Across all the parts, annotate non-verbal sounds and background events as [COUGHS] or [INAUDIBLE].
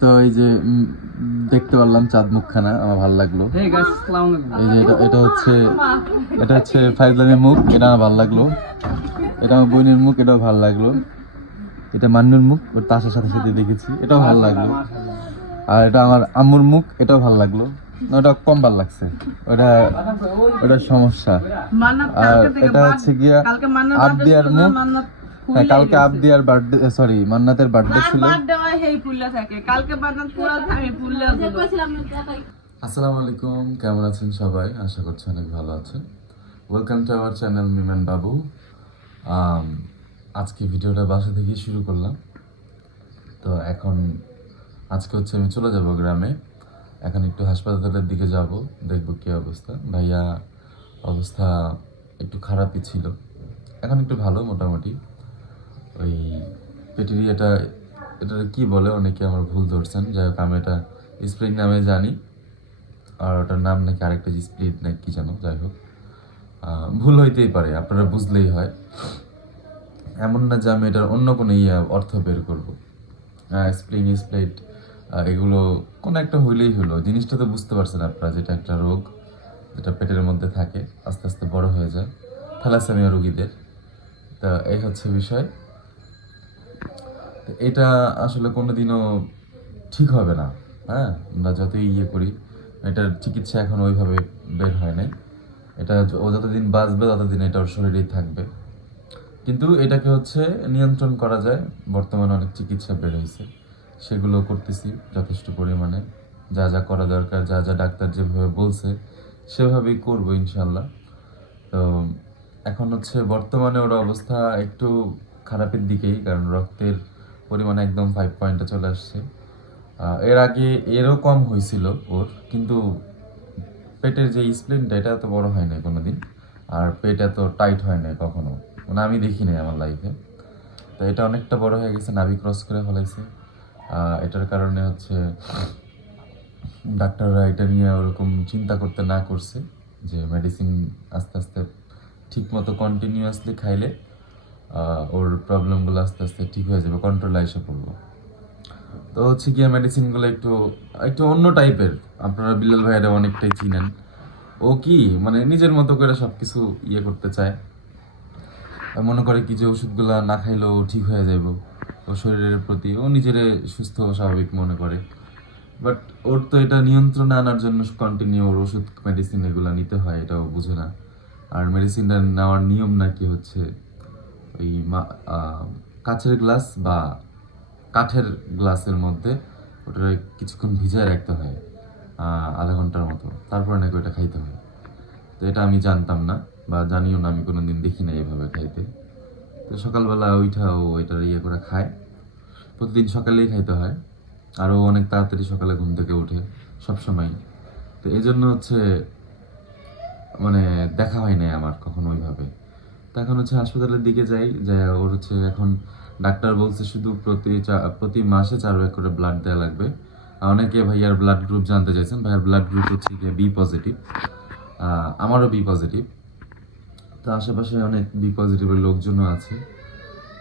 তো এই যে দেখতে পারলাম চাঁদ মুখখানা আমার ভালো লাগল। এই যে এটা এটা হচ্ছে এটা হচ্ছে ফাইজলামের মুখ এটা আমার ভালো লাগল। এটা আমার বোনের মুখ এটাও ভালো লাগল। এটা মান্নুর মুখ ওর তাসের সাথে সাথে দেখেছি এটাও ভালো লাগল। আর এটা আমার আম্মুর মুখ এটাও ভালো লাগল। ওটা কম ভালো লাগছে। ওটা ওটা সমস্যা। আর এটা হচ্ছে গিয়া আবদিয়ার মুখ। হ্যাঁ কালকে। আবদিয়ার বার্থডে সরি মান্নাতের বার্থডে ছিল। বার্থডে হয় হেই ফুললে থাকে। কালকে মান্নাত পুরো আমি ফুললে আসসালামু আলাইকুম কেমন আছেন সবাই? আশা করছি অনেক ভালো আছেন। Welcome to our channel Miman Babu আজকে ভিডিওটা বাসা থেকে শুরু করলাম। তো এখন আজকে হচ্ছে আমি চলে যাব গ্রামে। এখন একটু হাসপাতালের দিকে যাব দেখব কি অবস্থা। ভাইয়া অবস্থা একটু খারাপই ছিল। এখন একটু ভালো মোটামুটি। ওই পেটের এটা কি বলে অনেকে আমার ভুল ধরছেন, যাই হোক আমি এটা স্প্রিং নামে জানি। আর ওটার নাম নাকি আরেকটা স্প্লিট না কি জানো যাই হোক। ভুল হইতেই পারে, আপনারা বুঝলেই হয়। এমন না যে আমি এটার অন্য কোনো ইয়ে অর্থ বের করব। স্প্রিং, স্প্লিট এগুলো কোনো একটা হইলেই হলো। জিনিসটা তো বুঝতে পারছেন আপনারা, যেটা একটা রোগ, যেটা পেটের মধ্যে থাকে, আস্তে আস্তে বড় হয়ে যায়। থ্যালাসেমিয়া রোগীদের। তা এই হচ্ছে বিষয়। এটা আসলে কোনোদিনও ঠিক হবে না হ্যাঁ? আমরা যতই ইয়ে করি, এটার চিকিৎসা এখন ওইভাবে বের হয় নাই। এটা ও যতদিন বাঁচবে, ততদিন এটা ওর শরীরেই থাকবে। কিন্তু এটাকে হচ্ছে নিয়ন্ত্রণ করা যায়, বর্তমানে অনেক চিকিৎসা বের হয়েছে। সেগুলো করতেছি যথেষ্ট পরিমাণে। যা যা করা দরকার, যা যা ডাক্তার যেভাবে বলছে, সেভাবেই করব ইনশাল্লাহ। তো এখন হচ্ছে বর্তমানে ওর অবস্থা একটু খারাপের দিকেই, কারণ রক্তের পরিমাণ একদম ফাইভ পয়েন্টে চলে আসছে। এর আগে এরও কম হয়েছিল ওর, কিন্তু পেটের যে স্প্লিনটা এটা এত বড় হয় না কোনোদিন। আর পেট এত টাইট হয় না কখনো। মানে আমি দেখি নাই আমার লাইফে তো এটা অনেকটা বড় হয়ে গেছে, নাভি ক্রস করে ফেলাইছে। এটার কারণে হচ্ছে ডাক্তাররা এটা নিয়ে ওরকম চিন্তা করতে না করছে যে মেডিসিন আস্তে আস্তে ঠিক মতো কন্টিনিউয়াসলি খাইলে ওর প্রবলেমগুলো আস্তে আস্তে ঠিক হয়ে যাবে কন্ট্রোলে এসে পড়ব। তো হচ্ছে গিয়ে মেডিসিনগুলো একটু একটু অন্য টাইপের আপনারা বিল্লাল ভাইয়েরা অনেকটাই চিনেন। ও কি মানে নিজের মতো করে সব কিছু ইয়ে করতে চায়। মনে করে কি যে ওষুধগুলো না খাইলেও ঠিক হয়ে যাবে ও শরীরের প্রতি, ও নিজেরে সুস্থ স্বাভাবিক মনে করে। বাট ওর তো এটা নিয়ন্ত্রণে আনার জন্য কন্টিনিউ ওর ওষুধ মেডিসিন এগুলো নিতে হয় এটাও বুঝে না। আর মেডিসিনটা নেওয়ার নিয়ম নাকি হচ্ছে ওই আহ, গ্লাস বা কাঠের গ্লাসের মধ্যে ওটা কিছুক্ষণ ভিজায় রাখতে হয় আধা ঘণ্টার মতো। তারপরে নাকি ওটা খাইতে হয়। তো এটা আমি জানতাম না বা জানিও না আমি কোনো দিন দেখি না এভাবে খাইতে। তো সকালবেলা ওইটাও ওইটার ইয়ে করে খায়। প্রতিদিন সকালেই খাইতে হয়। আরও অনেক তাড়াতাড়ি সকালে ঘুম থেকে ওঠে সব সময় তো এই জন্য হচ্ছে মানে দেখা হয় নাই আমার কখনো ওইভাবে। তো এখন হচ্ছে হাসপাতালের দিকে যাই যে ওর হচ্ছে এখন ডাক্তার বলছে শুধু প্রতি প্রতি মাসে চার ব্যাগ করে ব্লাড দেওয়া লাগবে। অনেকে ভাইয়ার ব্লাড গ্রুপ জানতে চাইছেন, ভাইয়ার ব্লাড গ্রুপ হচ্ছে গিয়ে বি পজিটিভ আমারও বি পজিটিভ তো আশেপাশে অনেক বি পজিটিভের লোকজনও আছে।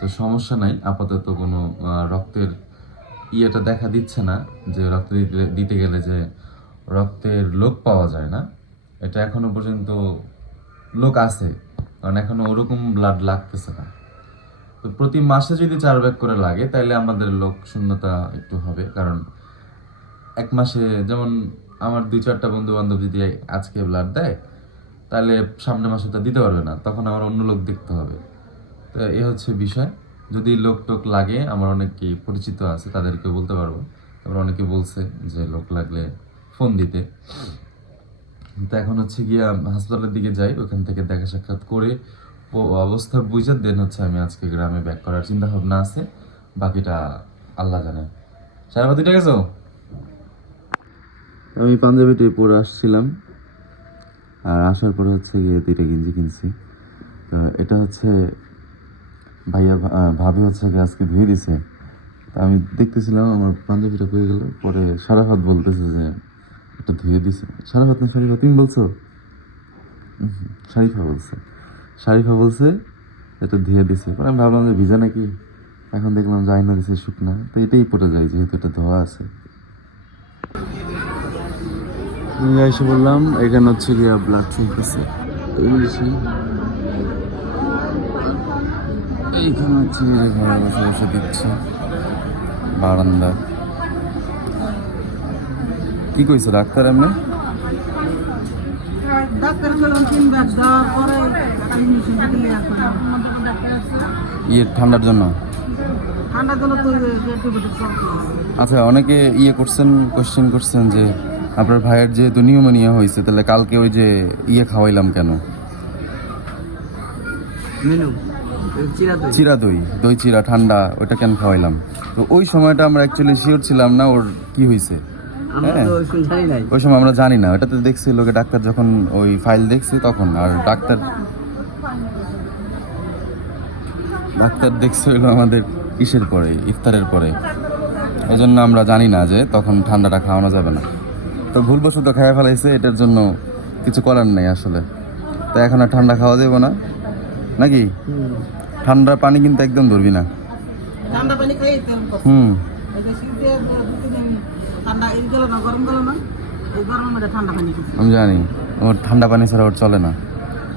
তো সমস্যা নাই, আপাতত কোনো রক্তের ইয়েটা দেখা দিচ্ছে না, যে রক্ত দিতে- দিতে গেলে যে রক্তের লোক পাওয়া যায় না। এটা এখনও পর্যন্ত লোক আছে কারণ এখনও ওরকম ব্লাড লাগতেছে না। তো প্রতি মাসে যদি চার ব্যাগ করে লাগে তাহলে আমাদের লোক শূন্যতা একটু হবে। কারণ এক মাসে যেমন আমার দুই চারটা বন্ধু বান্ধব যদি আজকে ব্লাড দেয় তাহলে সামনের মাসে তা দিতে পারবে না, তখন আমার অন্য লোক দেখতে হবে। তো এ হচ্ছে বিষয়। যদি লোক টোক লাগে, আমার অনেকেই পরিচিত আছে তাদেরকে বলতে পারব। তারপর অনেকে বলছে যে লোক লাগলে ফোন দিতে। তো এখন হচ্ছে গিয়ে হাসপাতালের দিকে যাই, ওখান থেকে দেখা সাক্ষাৎ করে অবস্থা বুঝে দেন হচ্ছে আমি আজকে গ্রামে ব্যাক করার চিন্তা ভাবনা আছে। বাকিটা আল্লাহ জানে। সারা দুইটা গেছো আমি পাঞ্জাবিটি পরে আসছিলাম, আর আসার পরে হচ্ছে গিয়ে দুইটা গেঞ্জি কিনছি। তো এটা হচ্ছে ভাইয়া ভাবি হচ্ছে গিয়ে আজকে ধুয়ে দিছে। তা আমি দেখতেছিলাম আমার পাঞ্জাবিটা হয়ে গেল, পরে সারাফাত বলতেছে যে এটা ধুয়ে দিছে। সারাফাত না শারিফা তুমি বলছো? শারিফা বলছে। শারিফা বলছে, এটা ধুয়ে দিছে। পরে আমি ভাবলাম যে ভিজা নাকি? এখন দেখলাম যাই না দিছে শুকনা। তো এটাই পরে যায়, যেহেতু এটা ধোয়া আছে। এসে বললাম, এখানে হচ্ছে গিয়ে ব্লাড চলতেছে। এইখানে হচ্ছে গিয়ে ঘরে বসে বসে দিচ্ছে বারান্দা। কি কইছে ডাক্তার এমনি? ইয়ে ঠান্ডার জন্য? আচ্ছা অনেকে ইয়ে করছেন কোশ্চেন করছেন যে আপনার ভাইয়ের যেহেতু নিউমোনিয়া হয়েছে তাহলে কালকে ওই যে ইয়ে খাওয়াইলাম কেন? চিরা দই দই দই চিরা ঠান্ডা ওইটা কেন খাওয়াইলাম? তো ওই সময়টা আমরা অ্যাকচুয়ালি শিওর ছিলাম না ওর কি হয়েছে আমরা হ্যাঁ। ওই সময় আমরা জানি না। ওটা তো দেখছি লোকে ডাক্তার যখন ওই ফাইল দেখছি তখন আর ডাক্তার ডাক্তার দেখছে হইল আমাদের ইসের পরে ইফতারের পরে। এই জন্য আমরা জানি না যে তখন ঠান্ডাটা খাওয়ানো যাবে না। তো ভুলবশত খাইয়া ফেলাইছে এটার জন্য কিছু করার নেই আসলে। তো এখন আর ঠান্ডা খাওয়া যাবে না। নাকি? ঠান্ডা পানি কিন্তু একদম ধরবি না। হুম। আমি জানি ওর ঠান্ডা পানি ছাড়া ওর চলে না।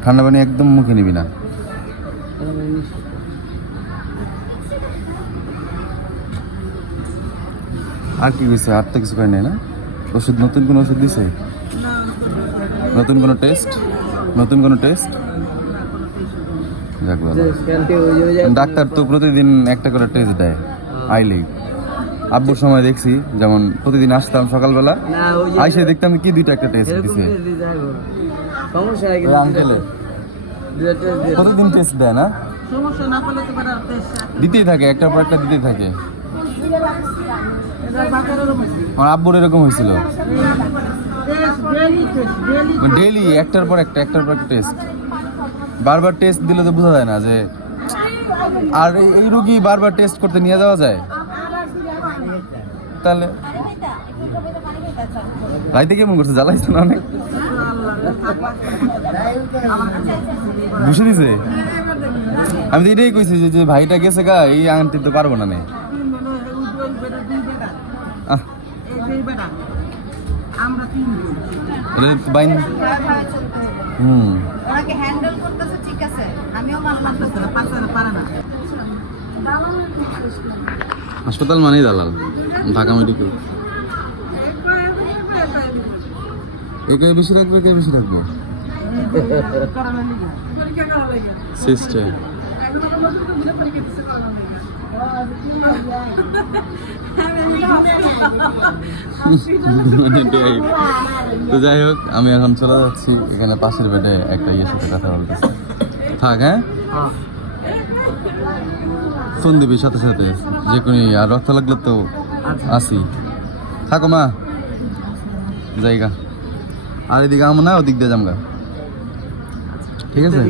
ঠান্ডা পানি একদম মুখে নিবি না। আর কি হয়েছে? আর তো কিছু করে নাই না? ওষুধ নতুন কোনো ওষুধ দিছে? নতুন কোনো টেস্ট নতুন কোনো টেস্ট যাক ভালো। ডাক্তার তো প্রতিদিন একটা করে টেস্ট দেয় আইলেই। আব্বুর সময় দেখছি যেমন প্রতিদিন আসতাম সকালবেলা না আইসে দেখতাম কি দুইটা একটা টেস্ট দিছে। প্রতিদিন টেস্ট দেয় না? দিতেই থাকে একটার পর একটা দিতেই থাকে। আমার আব্বুর এরকম হয়েছিল। ডেলি ডেইলি একটার পর একটা একটার পর একটা টেস্ট বারবার টেস্ট দিলে তো বোঝা যায় না যে আর এই রুগী বারবার টেস্ট করতে নিয়ে যাওয়া যায়? তাহলে রাইতে কেমন করছে? জ্বালাইছে না অনেক? ঘুষে দিছে? আমি তো এটাই কইছি যে- ভাইটা গেছে গা, এই আনতে তো পারব না নে হুম। হ্যান্ডেল করতেছে, ঠিক আছে। আমিও না। পারে না। হাসপাতাল মানেই দালাল, ঢাকা মেডিকেল। বেশি কে বেশি সিস্টার। তো যাই হোক, আমি এখন চলে যাচ্ছি। এখানে পাশের বেডে একটা ইয়ের সাথে কথা বলতেছি। থাক হ্যাঁ? হ্যাঁ। ফোন দিবি সাথে সাথে যে কোনো আর রক্ত লাগলে তো আচ্ছা। আসি। থাকো মা। জায়গা। আর এদিকে আম না ওদিক দিয়ে যামগা। ঠিক আছে।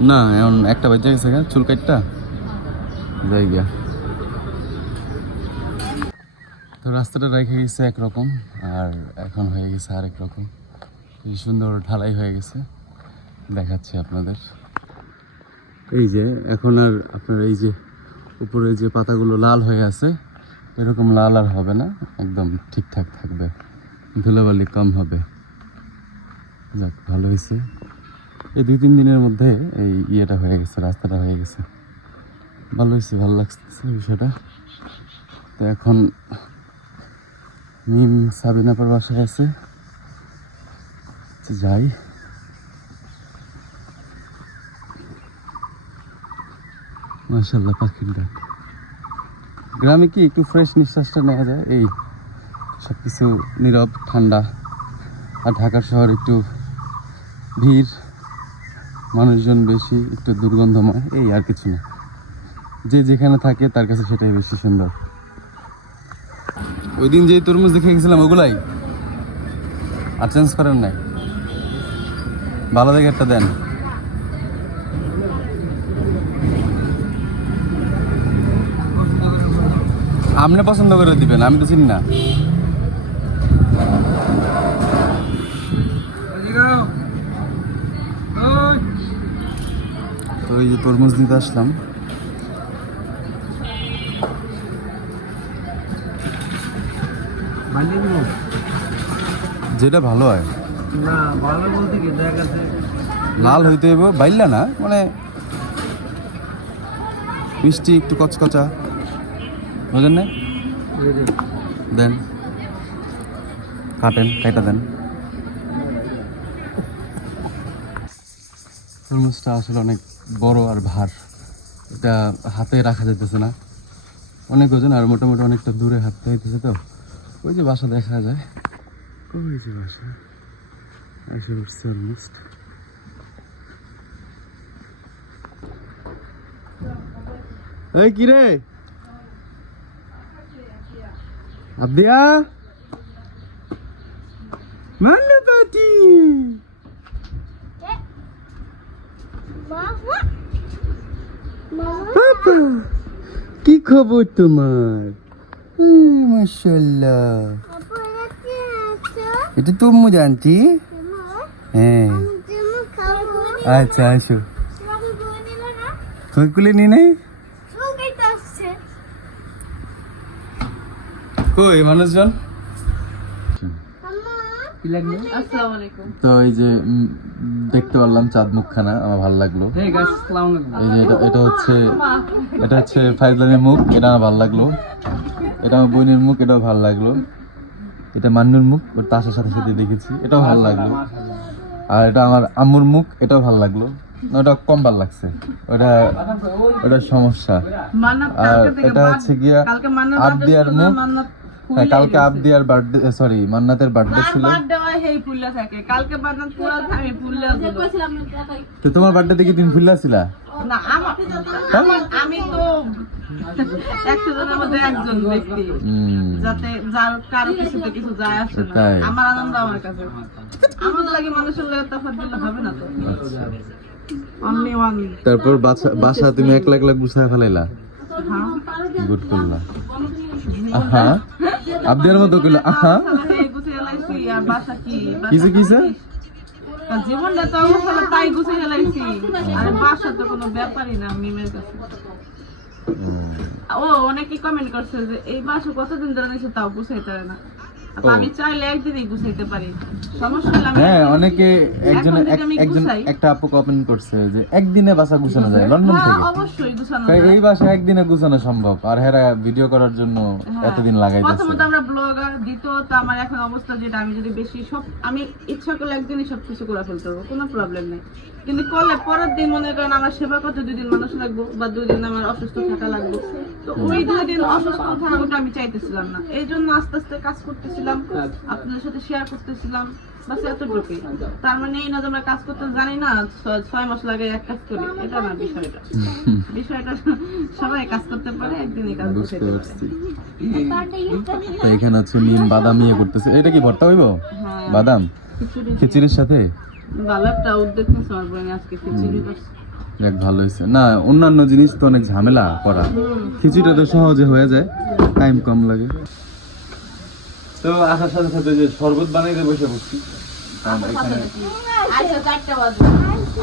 না এখন একটা বাজে গেছে চুল কাটটা। যাই গিয়া তো রাস্তাটা রেখে গেছে একরকম আর এখন হয়ে গেছে আরেক রকম। সুন্দর ঢালাই হয়ে গেছে। দেখাচ্ছি আপনাদের। এই যে, এখন আর আপনার এই যে উপরে যে পাতাগুলো লাল হয়ে আছে, এরকম লাল আর হবে না, একদম ঠিকঠাক থাকবে। ধুলোবালি কম হবে। যাক, ভালো হয়েছে। এই দুই তিন দিনের মধ্যে এই ইয়েটা হয়ে গেছে, রাস্তাটা হয়ে গেছে। ভালো হয়েছে, ভালো লাগছে বিষয়টা। তো এখন মিম সাবিনাপার বাসায় আছে। যাই। মাশাল্লাহ পাখির ডাক। গ্রামে কি একটু ফ্রেশ নিঃশ্বাসটা নেওয়া যায়? এই সব কিছু নীরব, ঠান্ডা, আর ঢাকার শহর একটু ভিড়, মানুষজন বেশি, একটু দুর্গন্ধময়, এই আর কিছু না। যে যেখানে থাকে তার কাছে সেটাই বেশি সুন্দর। ওই দিন যে তরমুজ দেখে গেছিলাম, ওগুলাই আর চেঞ্জ করেন নাই। ভালো দেখে একটা দেন। আপনি পছন্দ করে দিবেন, আমি তো চিনি না। তো এই যে তরমুজ দিতে আসলাম। যেটা ভালো হয়। লাল হইতে হইব না মানে মিষ্টি একটু কচকচা। বুঝলেন না দেন। কাটেন কেটে দেন। তরমুজটা আসলে অনেক বড় আর ভার। এটা হাতে রাখা যাইতেছে না। অনেক ওজন আর মোটামুটি অনেকটা দূরে হাঁটতে হইতেছে তো। ওই যে বাসা দেখা যায়। ওই যে বাসা। এসে উঠছে অলমোস্ট এই কি আব্দিয়া মাল্লু পাটি। পাপা কি খবর তোমার? মাশাল্লাহ এটা তুমি জানছি হ্যাঁ। আচ্ছা আসো। তুই কুলে নি? নাই কই মানুষজন? কি লাগবে আসসালামু আলাইকুম। তো এই যে দেখতে পারলাম চাঁদ মুখখানা আমার ভালো লাগল। হে গাছ আসসালামু আলাইকুম। এই যে এটা এটা হচ্ছে এটা হচ্ছে ফাইজলামের মুখ এটা আমার ভালো লাগল। এটা আমার বোনের মুখ এটাও ভালো লাগল। এটা মান্নুর মুখ ওর তাসের সাথে সাথে দেখেছি এটাও ভালো লাগল। আর এটা আমার আম্মুর মুখ এটাও ভালো লাগল। ওটা কম ভালো লাগছে। ওটা ওটা সমস্যা। আর এটা হচ্ছে গিয়া আবদিয়ার মুখ। কালকে গেছে। আবদিয়ার বার্থডে সরি মান্নাতের বার্থডে ছিল। হয় থাকে। কালকে মান্নাত পুরা আমি তো তোমার বার্থডে দেখি তুমি ফুল্লা ছিলা? না আমি তো একশো জনের মধ্যে একজন ব্যক্তি। যাতে যার কারও কিছুতে কিছু যায় আসে না। আমার আনন্দ আমার কাছে। আমার লাগে মানুষের লাগে তফাৎ দিলে হবে না তো। আচ্ছা। তারপর বাসা বাসা তুমি একলা একলা গুছায় ফেলাইলা? হ্যাঁ। গুড করলা। আহা। আবদিয়ার মতো কইলো [LAUGHS] আহা। কিসে কিসে? জীবনটা তো তাই গুছিয়ে লাইছি আর বাসা তো কোনো ব্যাপারই না মিমের কাছে। ও। অনেকে কমেন্ট করছে যে এই বাসা কতদিন ধরে নিয়েছে? তাও গুছাইতে না। আমি চাইলে একদিনই গুছাইতে পারি। সমস্যা হলে হ্যাঁ অনেকে একজন এখন যদি এক- আমি একজন একটা আপু কমেন্ট করছে যে একদিনে বাসা গুছানো যায় লন্ডন হ্যাঁ থেকে? অবশ্যই গুছানো যায়। এই বাসা একদিনে গুছানো সম্ভব। আর হেরা ভিডিও করার জন্য হ্যাঁ। এতদিন লাগাইতেছে। প্রথমত আমরা ব্লগার দ্বিতীয়ত আমার এখন অবস্থা যেটা আমি যদি বেশি সব আমি ইচ্ছা করলে একদিনই সবকিছু করে ফেলতে পারব কোনো প্রবলেম নেই। কিন্তু করলে পরের দিন মনে করেন আমার সেবা করতে দুই দিন মানুষ লাগবো বা দুই দিন আমার অসুস্থ থাকা লাগবে। ওই দুই দিন অসুস্থ থাকাটা আমি চাইতেছিলাম না। এই জন্য আস্তে আস্তে কাজ করতেছিলাম আপনাদের সাথে শেয়ার করতেছিলাম। বাস এতটুকুই। তার মানে এই না কাজ করতে জানি না ছয় মাস লাগে এক কাজ করি। এটা না বিষয়টা। [LAUGHS] বিষয়টা সবাই কাজ করতে পারে একদিনই কাজ করতে পারে। [LAUGHS] এখানে হচ্ছে নিম বাদাম ইয়ে করতেছে। এটা কি ভর্তা হইব? হ্যাঁ। বাদাম? খিচুড়ির সাথে? ভালো একটা উদ্যোগ নিয়েছে আমার আজকে খিচুড়ি করছে। যাক ভালো হয়েছে। না অন্যান্য জিনিস তো অনেক ঝামেলা করা। খিচুড়িটা তো সহজে হয়ে যায় টাইম কম লাগে। তো আসার সাথে সাথে যে শরবত বানাইতে বসে বসছি আচ্ছা চারটা বাজে।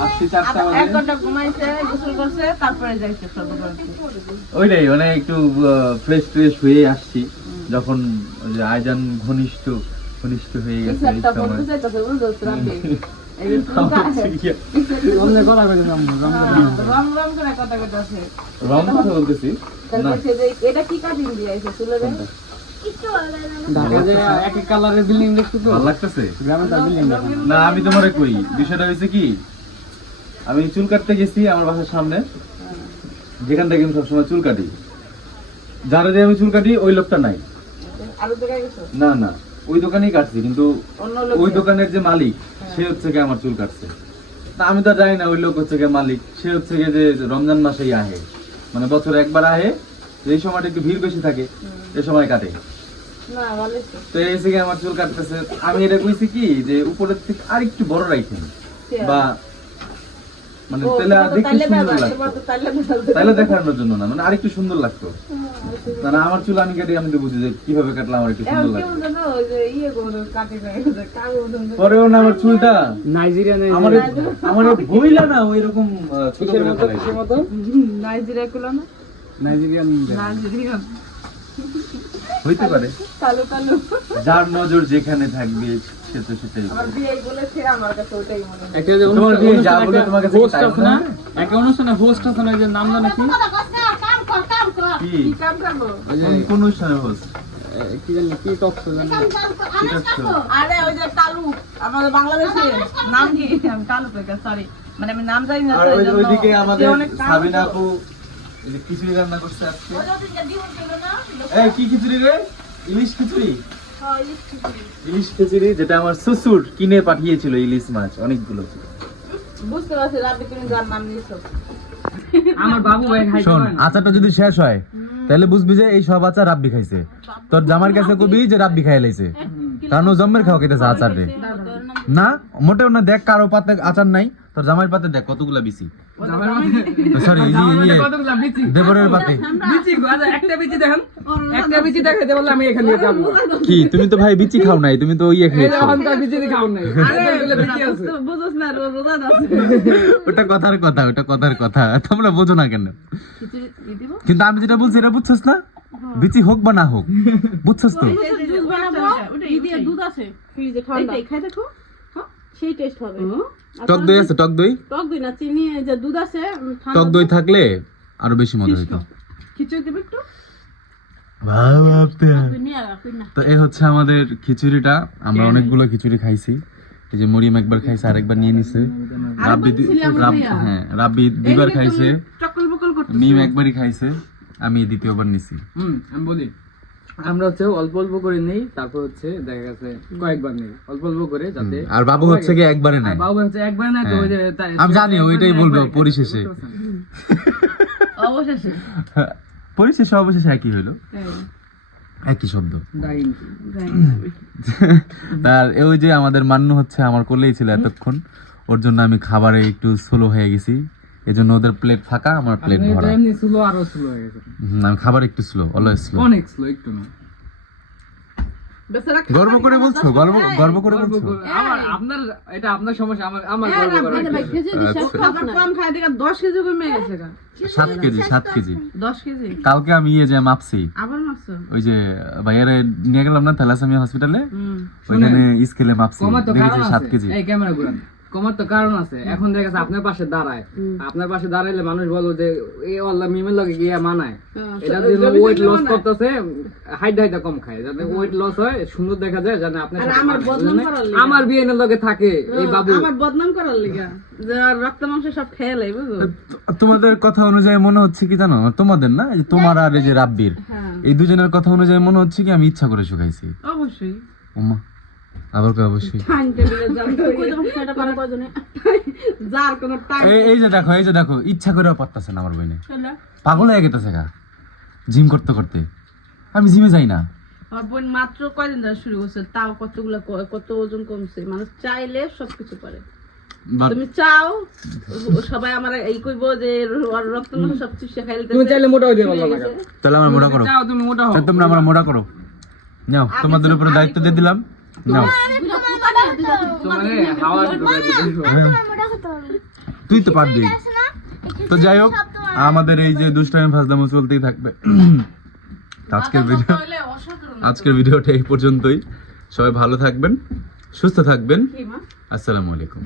আসছি চারটা এক বাজে। ঘণ্টা ঘুমাইছে গোসল করছে তারপরে যাইছে সব ওইটাই মানে একটু ফ্রেশ ফ্রেশ হয়ে আসছি। যখন ওই ঘনিষ্ঠ ঘনিষ্ঠ হয়ে গেছে [LAUGHS] বলতেছি? না। যে আমি তোমারে কই। বিষয়টা হয়েছে কি আমি চুল কাটতে গেছি আমার বাসার সামনে। যেখান থেকে আমি সবসময় চুল কাটি। যারা দিয়ে আমি চুল কাটি ওই লোকটা নাই। না না। ওই দোকানেই কাটছি কিন্তু ওই দোকানের যে মালিক সে হচ্ছে কি আমার চুল কাটছে। তা আমি তো জানি না ওই লোক হচ্ছে কি মালিক সে হচ্ছে কি যে রমজান মাসেই আহে। মানে বছরে একবার আহে এই সময়টা একটু ভিড় বেশি থাকে এই সময় কাটে। তো। থেকে আমার চুল কাটতেছে। আমি এটা কইছি কি যে উপরের থেকে আর একটু বড় রাখেন বা মানে তাহলে দেখতে সুন্দর লাগতো। তাহলে দেখানোর জন্য না মানে আরেকটু সুন্দর লাগতো। না আমার চুল আমি কেটে আমি তো বুঝি যে কীভাবে কাটলে আমার একটু সুন্দর লাগতো। ইয়ে পরেও না আমার চুলটা নাইজেরিয়ান আমার আমার বইলা না ওই রকম ছোট মতো নাইজেরিয়া গুলো না। নাইজেরিয়ান। নাইজেরিয়া [LAUGHS] হইতে পারে। কালো কালো যার নজর যেখানে থাকবে সে তো সেটাই আমার বিয়ে বলেছে আমার কাছে ওটাই মনে হয়। একটা যে তোমার বিয়ে যা বলে তোমার কাছে তাই আছে না? একটা অনুষ্ঠানে হোস্ট আছে না যে নাম জানে কি? কাম কর কাম কর। কি? কাম করব ওই যে, কোন- কোন অনুষ্ঠানে হোস্ট কি জানি কি টক শো জানি। কাম কাম কর আনাজ কাম কর আরে ওই যে কালু আমাদের বাংলাদেশে। নাম কি? আমি কালু সরি মানে আমি নাম জানি না ওইদিকে আমাদের সাবিনা আপু এই যে খিচুড়ি রান্না করছে আজকে। ছিল এই কি খিচুড়ি রে? ইলিশ খিচুড়ি? হ্যাঁ ইলিশ খিচুড়ি। যেটা আমার শ্বশুর কিনে পাঠিয়েছিল ইলিশ মাছ অনেকগুলো বুঝতে পারছি রাতে তুমি যার নাম নিয়েছো আমার বাবু ভাই খাইতে শোন আচারটা যদি শেষ হয় তাহলে বুঝবি যে এই সব আচার রাব্বি খাইছে। তোর জামার কাছে কবি যে রাব্বি খাই লাইছে। কারণ ও জম্মের খাওয়া খেতেছে আচার রে। না মোটেও না দেখ কারও পাতে আচার নাই। তোর জামাই পাতে দেখ কতগুলা বিচি। সরি জামাইয়ের ইয়ে দেবরের পাতে। বিচি, আচ্ছা, একটা বিচি দেখেন। একটা বিচি দেখাইতে বললে আমি এখান দিয়ে যাব। [LAUGHS] কি তুমি তো ভাই বিচি খাও নাই তুমি তো ইয়ে খেয়েছো। ওখানকার বিচি খাওন নাই। এতগুলো বিচি আছে না রোজা ওটা কথার কথা ওটা কথার কথা। তোমরা বোঝো না কেন? কিন্তু আমি যেটা বলছি এটা বুঝছস না? বিচি হোক বা না হোক বুঝছস তো? জুস বানাবো দিয়ে দুধ আছে? ফ্রিজে ঠান্ডা। খাই দেখো। সেই টেস্ট হবে। টক দই আছে টক দই? টক দই না চিনি যে দুধ আছে টক দই থাকলে আরও বেশি মজা হইতো। খিচুড়ি দিবে একটু? তো এই হচ্ছে আমাদের খিচুড়িটা। আমরা অনেকগুলো খিচুড়ি খাইছি। এই যে মরিয়ম একবার খাইছে আরেকবার নিয়ে নিছে। রাব্বি হ্যাঁ রাব্বি দুইবার খাইছে। মিম একবারই খাইছে। আমি দ্বিতীয়বার নিছি। হুম আমি বলি। আমরা হচ্ছে অল্প অল্প করে নেই তারপর হচ্ছে দেখা গেছে কয়েকবার নেই। অল্প অল্প করে যাতে আর বাবু হচ্ছে কি একবারে আর নাই বাবু হচ্ছে একবার না তো ওই যে আমি জানি ওইটাই বলব পরিশেষে। অবশেষে। পরিশেষে অবশেষে একই হইল একই শব্দ। [LAUGHS] তার ওই যে আমাদের মান্য হচ্ছে আমার কোলেই ছিল এতক্ষণ। ওর জন্য আমি খাবারে একটু স্লো হয়ে গেছি। এজন্য ওদের প্লেট ফাঁকা আমার প্লেট ভরা। এমনি স্লো আরও স্লো হয়ে গেছে। আমি খাবার একটু স্লো অলওয়েজ স্লো অনেক স্লো একটু না। গর্ব করে বলছো? গর্ব গর্ব করে বলছো? আমার আপনার এটা আপনার সমস্যা আমার আমার গর্ব করার আরে ভাই কি? খেজুরি শেষ আচ্ছা। কম খাই দেখে দশ কেজি কমে গেছে কেজি সাত কেজি। দশ কেজি? কালকে আমি ইয়ে যে মাপছি। আবার মারছো ওই যে ভাইয়ারে নিয়ে গেলাম না থ্যালাসেমিয়া হসপিটালে হুম। ওইখানে স্কেলে মাপছি। দেখেছি কেজি। এই ক্যামেরা ঘুরান। কমার তো কারণ আছে। এখন দেখা যাচ্ছে আপনার পাশে দাঁড়ায়। আপনার পাশে দাঁড়াইলে মানুষ বলো যে এই আল্লাহ মিমের লগে গিয়ে মানায়। এটা জন্য ওয়েট লস করতেছে হাইট হাইটা কম খায়। যাতে ওয়েট লস হয় সুন্দর দেখা যায় জানে আপনার আমার? করার লিগা। থাকে এই বাবু। আমার বদনাম করার লিগা। রক্ত মাংস সব খেয়ে লাই তোমাদের কথা অনুযায়ী মনে হচ্ছে কি জানো? তোমাদের না? তোমার আর এই যে রাব্বির। হ্যাঁ। এই দুজনের কথা অনুযায়ী মনে হচ্ছে কি আমি ইচ্ছা করে শুকাইছি? অবশ্যই। ওমা আবার অবশ্যই। টাইম টেবিলে জানতে কই যখন সেটা পারে কয়জনে যার কোনো টাইম এই যে দেখো এই যে দেখো ইচ্ছা করেও পারতাছে না আমার বইনে। পাগল হয়ে গেতেছে গা জিম করতে করতে। আমি জিমে যাই না। আমার বোন মাত্র কয়দিন ধরে শুরু করছে তাও কতগুলো কত ওজন কমছে মানুষ চাইলে সবকিছু পারে তুমি চাও সবাই আমার এই কইবো যে রক্ত মাংস সব চুষে খাইলে তুমি চাইলে মোটা হয়ে যাবে লাগা তাহলে আমার মোটা করো। তুমি মোটা হও। তোমরা আমার মোটা করো। নাও তোমাদের উপরে দায়িত্ব দিয়ে দিলাম। নাও। তুই তো পারবি। তো যাই হোক আমাদের এই যে দুষ্টামি ফাজলামো চলতেই থাকবে। [COUGHS] আজকের ভিডিও আজকের ভিডিওটা এই পর্যন্তই। সবাই ভালো থাকবেন সুস্থ থাকবেন। আসসালামু আলাইকুম।